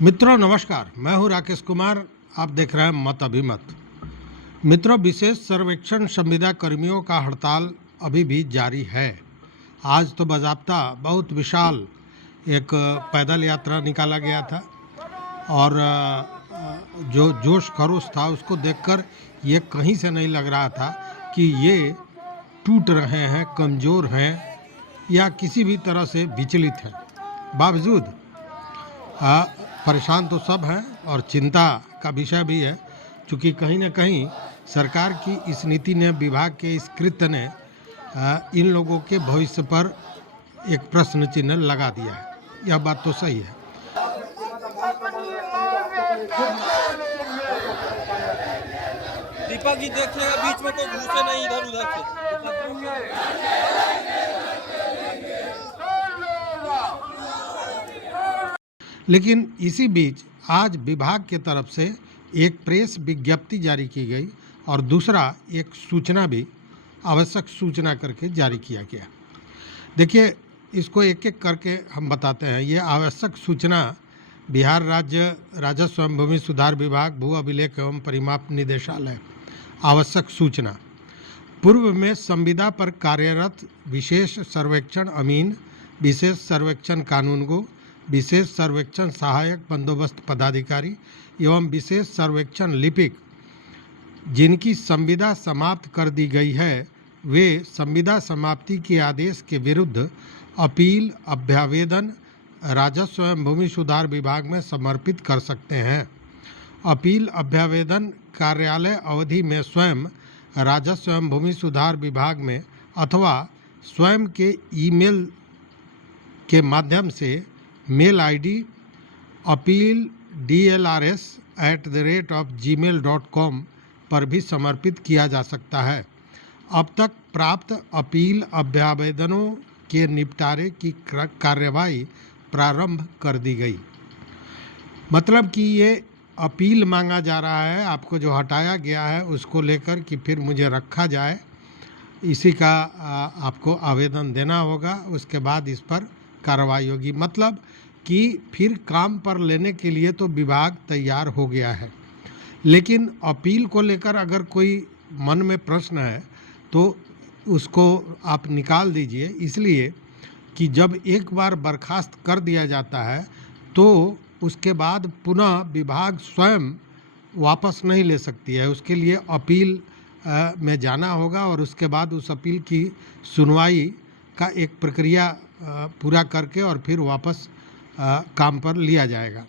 मित्रों नमस्कार, मैं हूं राकेश कुमार। आप देख रहे हैं मत अभिमत। मित्रों, विशेष सर्वेक्षण संविदा कर्मियों का हड़ताल अभी भी जारी है। आज तो बाज़ाब्ता बहुत विशाल एक पैदल यात्रा निकाला गया था और जो जोश खरोश था उसको देखकर ये कहीं से नहीं लग रहा था कि ये टूट रहे हैं, कमज़ोर हैं या किसी भी तरह से विचलित हैं। बावजूद परेशान तो सब हैं और चिंता का विषय भी है, क्योंकि कहीं ना कहीं सरकार की इस नीति ने, विभाग के इस कृत्य ने इन लोगों के भविष्य पर एक प्रश्न चिन्ह लगा दिया है। यह बात तो सही है। दीपक जी देखिएगा, बीच में कोई घुसे नहीं इधर उधर से। लेकिन इसी बीच आज विभाग के तरफ से एक प्रेस विज्ञप्ति जारी की गई और दूसरा एक सूचना भी, आवश्यक सूचना करके जारी किया गया। देखिए, इसको एक एक करके हम बताते हैं। ये आवश्यक सूचना बिहार राज्य राजस्व एवं भूमि सुधार विभाग, भू अभिलेख एवं परिमाप निदेशालय। आवश्यक सूचना: पूर्व में संविदा पर कार्यरत विशेष सर्वेक्षण अमीन, विशेष सर्वेक्षण कानूनगो, विशेष सर्वेक्षण सहायक बंदोबस्त पदाधिकारी एवं विशेष सर्वेक्षण लिपिक जिनकी संविदा समाप्त कर दी गई है, वे संविदा समाप्ति के आदेश के विरुद्ध अपील अभ्यावेदन राजस्व एवं भूमि सुधार विभाग में समर्पित कर सकते हैं। अपील अभ्यावेदन कार्यालय अवधि में स्वयं राजस्व एवं भूमि सुधार विभाग में अथवा स्वयं के ईमेल के माध्यम से मेल आईडी appeal@gmail.com पर भी समर्पित किया जा सकता है। अब तक प्राप्त अपील अभ्यावेदनों के निपटारे की कार्यवाही प्रारंभ कर दी गई। मतलब कि ये अपील मांगा जा रहा है, आपको जो हटाया गया है उसको लेकर कि फिर मुझे रखा जाए, इसी का आपको आवेदन देना होगा। उसके बाद इस पर कार्रवाई होगी। मतलब कि फिर काम पर लेने के लिए तो विभाग तैयार हो गया है, लेकिन अपील को लेकर अगर कोई मन में प्रश्न है तो उसको आप निकाल दीजिए, इसलिए कि जब एक बार बर्खास्त कर दिया जाता है तो उसके बाद पुनः विभाग स्वयं वापस नहीं ले सकती है। उसके लिए अपील में जाना होगा और उसके बाद उस अपील की सुनवाई का एक प्रक्रिया पूरा करके और फिर वापस काम पर लिया जाएगा।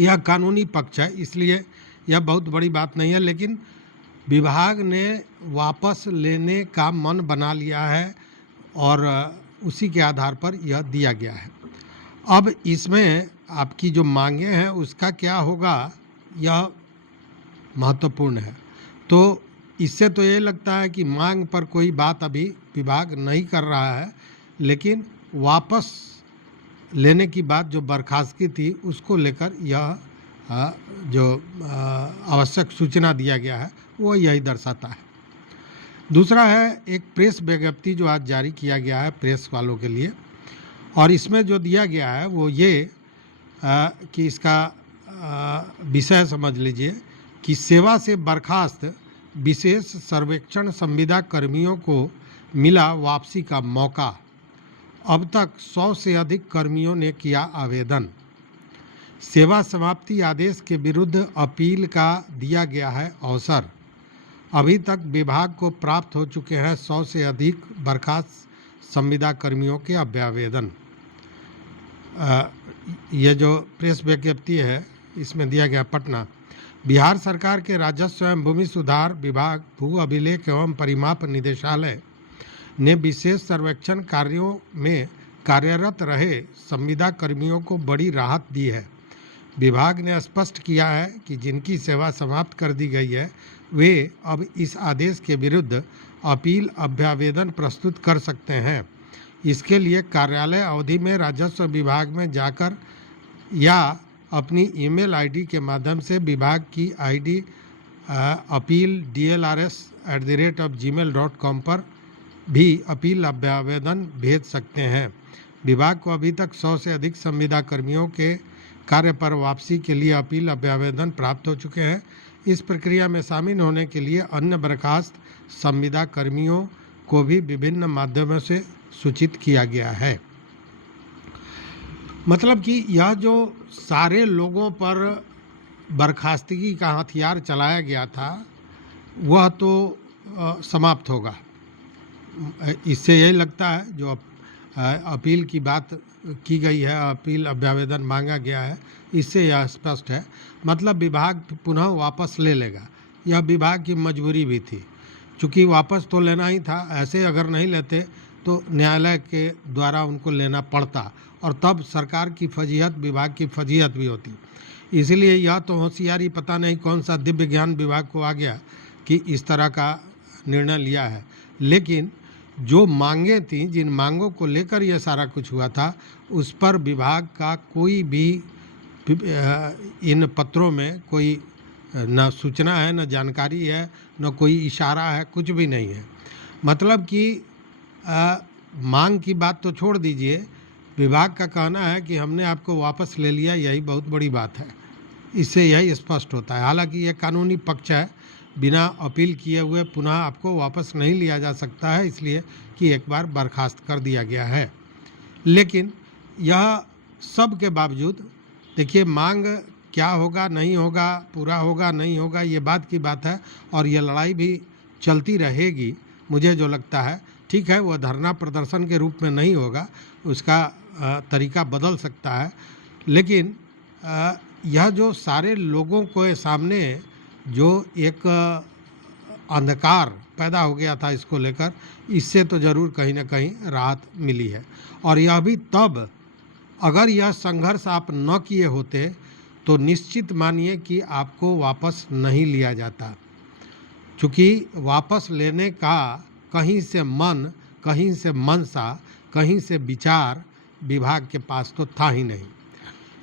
यह कानूनी पक्ष है, इसलिए यह बहुत बड़ी बात नहीं है, लेकिन विभाग ने वापस लेने का मन बना लिया है और उसी के आधार पर यह दिया गया है। अब इसमें आपकी जो मांगे हैं उसका क्या होगा, यह महत्वपूर्ण है। तो इससे तो ये लगता है कि मांग पर कोई बात अभी विभाग नहीं कर रहा है, लेकिन वापस लेने की बात जो बर्खास्तगी थी उसको लेकर यह जो आवश्यक सूचना दिया गया है वो यही दर्शाता है। दूसरा है एक प्रेस विज्ञप्ति जो आज जारी किया गया है प्रेस वालों के लिए, और इसमें जो दिया गया है वो ये कि इसका विषय समझ लीजिए कि सेवा से बर्खास्त विशेष सर्वेक्षण संविदा कर्मियों को मिला वापसी का मौका। अब तक 100 से अधिक कर्मियों ने किया आवेदन। सेवा समाप्ति आदेश के विरुद्ध अपील का दिया गया है अवसर। अभी तक विभाग को प्राप्त हो चुके हैं 100 से अधिक बर्खास्त संविदा कर्मियों के अभ्यावेदन। ये जो प्रेस विज्ञप्ति है इसमें दिया गया पटना। बिहार सरकार के राजस्व एवं भूमि सुधार विभाग, भू अभिलेख एवं परिमाप निदेशालय ने विशेष सर्वेक्षण कार्यों में कार्यरत रहे संविदा कर्मियों को बड़ी राहत दी है। विभाग ने स्पष्ट किया है कि जिनकी सेवा समाप्त कर दी गई है वे अब इस आदेश के विरुद्ध अपील अभ्यावेदन प्रस्तुत कर सकते हैं। इसके लिए कार्यालय अवधि में राजस्व विभाग में जाकर या अपनी ईमेल आईडी के माध्यम से विभाग की आईडी appeal@gmail.com पर भी अपील अभ्यावेदन भेज सकते हैं। विभाग को अभी तक 100 से अधिक संविदा कर्मियों के कार्य पर वापसी के लिए अपील अभ्यावेदन प्राप्त हो चुके हैं। इस प्रक्रिया में शामिल होने के लिए अन्य बर्खास्त संविदा कर्मियों को भी विभिन्न माध्यमों से सूचित किया गया है। मतलब कि यह जो सारे लोगों पर बर्खास्तगी का हथियार चलाया गया था वह तो समाप्त होगा। इससे यही लगता है जो अपील की बात की गई है, अपील अभ्यावेदन मांगा गया है, इससे यह स्पष्ट है। मतलब विभाग पुनः वापस ले लेगा। यह विभाग की मजबूरी भी थी, चूँकि वापस तो लेना ही था। ऐसे अगर नहीं लेते तो न्यायालय के द्वारा उनको लेना पड़ता और तब सरकार की फजीहत, विभाग की फजीहत भी होती। इसलिए यह तो होशियारी पता नहीं कौन सा दिव्य ज्ञान विभाग को आ गया कि इस तरह का निर्णय लिया है। लेकिन जो मांगें थीं, जिन मांगों को लेकर यह सारा कुछ हुआ था, उस पर विभाग का कोई भी इन पत्रों में कोई न सूचना है, न जानकारी है, न कोई इशारा है, कुछ भी नहीं है। मतलब कि मांग की बात तो छोड़ दीजिए, विभाग का कहना है कि हमने आपको वापस ले लिया, यही बहुत बड़ी बात है। इससे यही स्पष्ट होता है। हालांकि यह कानूनी पक्ष है, बिना अपील किए हुए पुनः आपको वापस नहीं लिया जा सकता है, इसलिए कि एक बार बर्खास्त कर दिया गया है। लेकिन यह सब के बावजूद देखिए, मांग क्या होगा, नहीं होगा, पूरा होगा, नहीं होगा, ये बात की बात है और ये लड़ाई भी चलती रहेगी। मुझे जो लगता है, ठीक है, वह धरना प्रदर्शन के रूप में नहीं होगा, उसका तरीका बदल सकता है। लेकिन यह जो सारे लोगों के सामने जो एक अंधकार पैदा हो गया था इसको लेकर, इससे तो ज़रूर कहीं ना कहीं राहत मिली है। और यह भी तब, अगर यह संघर्ष आप न किए होते तो निश्चित मानिए कि आपको वापस नहीं लिया जाता। चूँकि वापस लेने का कहीं से मन, कहीं से मनसा, कहीं से विचार विभाग के पास तो था ही नहीं।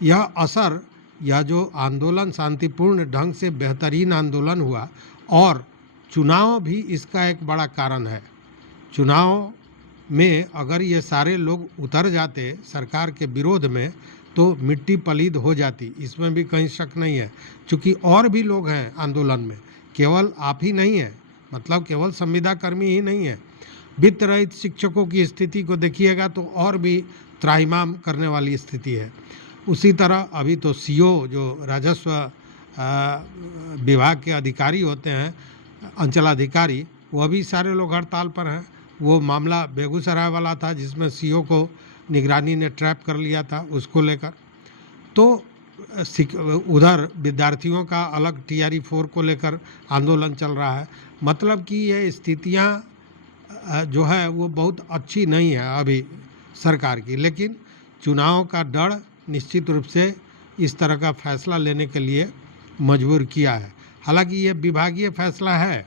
यह असर, यह जो आंदोलन शांतिपूर्ण ढंग से बेहतरीन आंदोलन हुआ और चुनाव भी इसका एक बड़ा कारण है। चुनाव में अगर ये सारे लोग उतर जाते सरकार के विरोध में तो मिट्टी पलीद हो जाती, इसमें भी कहीं शक नहीं है। चूँकि और भी लोग हैं आंदोलन में, केवल आप ही नहीं है, मतलब केवल संविदा कर्मी ही नहीं है। वित्त रहित शिक्षकों की स्थिति को देखिएगा तो और भी त्राहिमाम करने वाली स्थिति है। उसी तरह अभी तो सीओ जो राजस्व विभाग के अधिकारी होते हैं, अंचलाधिकारी, वह भी सारे लोग हड़ताल पर हैं। वो मामला बेगूसराय वाला था जिसमें सीओ को निगरानी ने ट्रैप कर लिया था, उसको लेकर। तो उधर विद्यार्थियों का अलग TRE 4 को लेकर आंदोलन चल रहा है। मतलब कि ये स्थितियाँ जो है वो बहुत अच्छी नहीं है अभी सरकार की। लेकिन चुनाव का डर निश्चित रूप से इस तरह का फैसला लेने के लिए मजबूर किया है। हालांकि ये विभागीय फैसला है।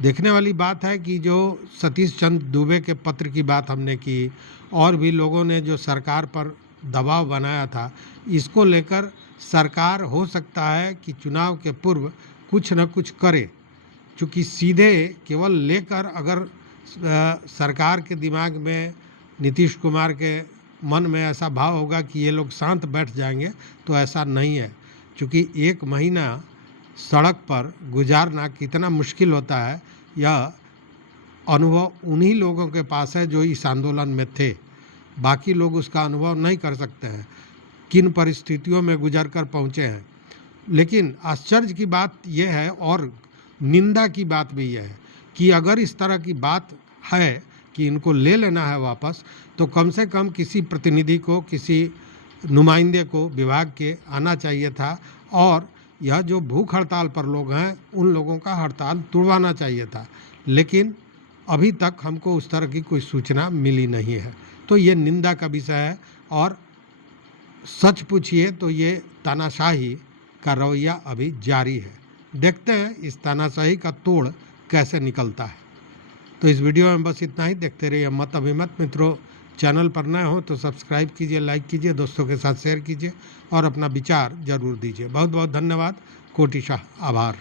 देखने वाली बात है कि जो सतीश चंद्र दुबे के पत्र की बात हमने की और भी लोगों ने जो सरकार पर दबाव बनाया था, इसको लेकर सरकार हो सकता है कि चुनाव के पूर्व कुछ न कुछ करे। चूँकि सीधे केवल लेकर अगर सरकार के दिमाग में, नीतीश कुमार के मन में ऐसा भाव होगा कि ये लोग शांत बैठ जाएंगे, तो ऐसा नहीं है। चूँकि 1 महीना सड़क पर गुजारना कितना मुश्किल होता है, यह अनुभव उन्हीं लोगों के पास है जो इस आंदोलन में थे। बाकी लोग उसका अनुभव नहीं कर सकते हैं, किन परिस्थितियों में गुजर कर पहुँचे हैं। लेकिन आश्चर्य की बात यह है और निंदा की बात भी यह है कि अगर इस तरह की बात है कि इनको ले लेना है वापस, तो कम से कम किसी प्रतिनिधि को, किसी नुमाइंदे को विभाग के आना चाहिए था और यह जो भूख हड़ताल पर लोग हैं उन लोगों का हड़ताल तुड़वाना चाहिए था। लेकिन अभी तक हमको उस तरह की कोई सूचना मिली नहीं है। तो ये निंदा का विषय है और सच पूछिए तो ये तानाशाही का रवैया अभी जारी है। देखते हैं इस तानाशाही का तोड़ कैसे निकलता है। तो इस वीडियो में बस इतना ही। देखते रहिए मत अभिमत। मित्रों, चैनल पर नए हो तो सब्सक्राइब कीजिए, लाइक कीजिए, दोस्तों के साथ शेयर कीजिए और अपना विचार जरूर दीजिए। बहुत बहुत धन्यवाद। कोटिशाह आभार।